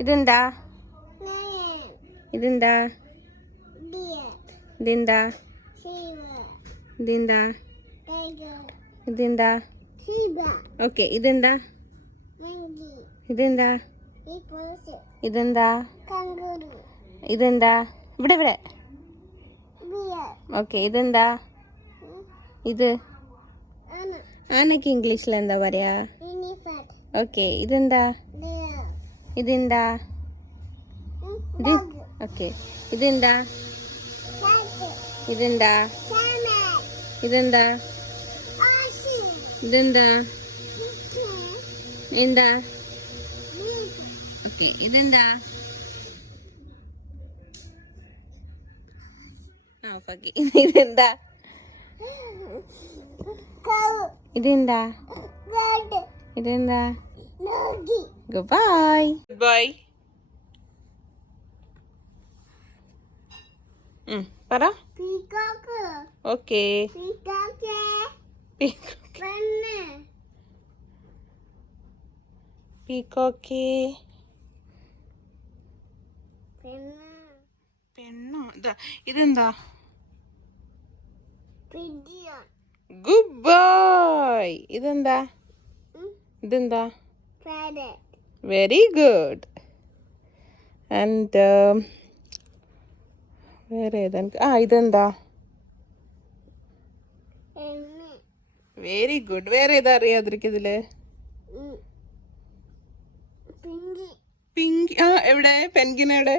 ഇതെന്താ? ഇതെന്താ? ഇതെന്താ? ഇതെന്താ? ഇതെന്താ? ഓക്കെ, ഇതെന്താ? ഇതെന്താ? ഇതെന്താ? ഇതെന്താ? ഇവിടെ ഇവിടെ. ഓക്കെ, ഇതെന്താ? ഇത് ആനക്ക് ഇംഗ്ലീഷിൽ എന്താ പറയാ? ഓക്കെ, ഇതെന്താ? ഇതെന്താ? ഓക്കെ, ഇതെന്താ? ഇതെന്താ? ഇതെന്താ? ഇതെന്താ? എന്താ? ഓക്കെ, ഇതെന്താ? ഇതെന്താ? ഇതെന്താ? ഇതെന്താ? Good bye. Good bye. പറ. ഓക്കെ. പീക്കോക്ക്. പെണ്ണോ? ഇതെന്താ? Good bye. ഇതെന്താ? ഇതെന്താ? Very good. ആൻഡ് വേറെ ഏതാ? ഇതെന്താ? Very good. വേറെ ഏതാ അറിയാതിരിക്കതില്? പിങ്കി. എവിടെ? പെൻഗിൻ എവിടെ?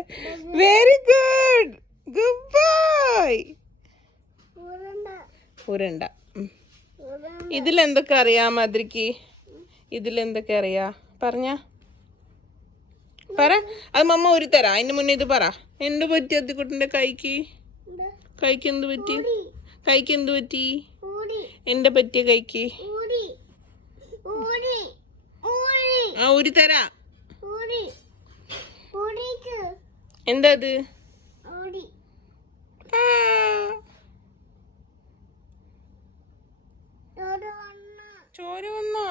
Very good. Good bye. ഉരുണ്ട. ഇതിലെന്തൊക്കെ അറിയാം മാതിരിക്ക്? ഇതിലെന്തൊക്കെ അറിയാ? പറഞ്ഞ പറ. അത് മമ്മ ഒരു തരാം. അതിന് മുന്നേ ഇത് പറ. എന്ത് പറ്റി അത്തിക്കുട്ടന്റെ കൈക്ക്? കൈക്ക് എന്ത് പറ്റി? കൈക്ക് എന്ത് പറ്റി? എന്റെ പറ്റിയ കൈക്ക് ഒരു തരാ. എന്താ അത്? ചോര വന്നോ?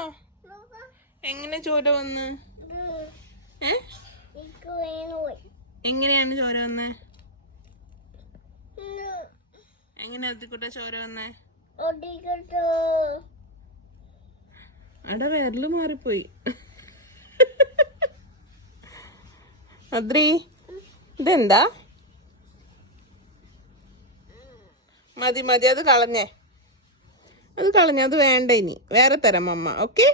എങ്ങനെ ചോര വന്ന്? എങ്ങനെയാണ് ചോര വന്നേ? എങ്ങനെ അത്തിക്കുട്ട ചോര വന്നേ? അട വിരല് മാറിപ്പോയി. അദ്രി, ഇതെന്താ? മതി മതി, അത് കളഞ്ഞേ. അത് വേണ്ട. ഇനി വേറെ തരാം അമ്മ. ഓക്കെ.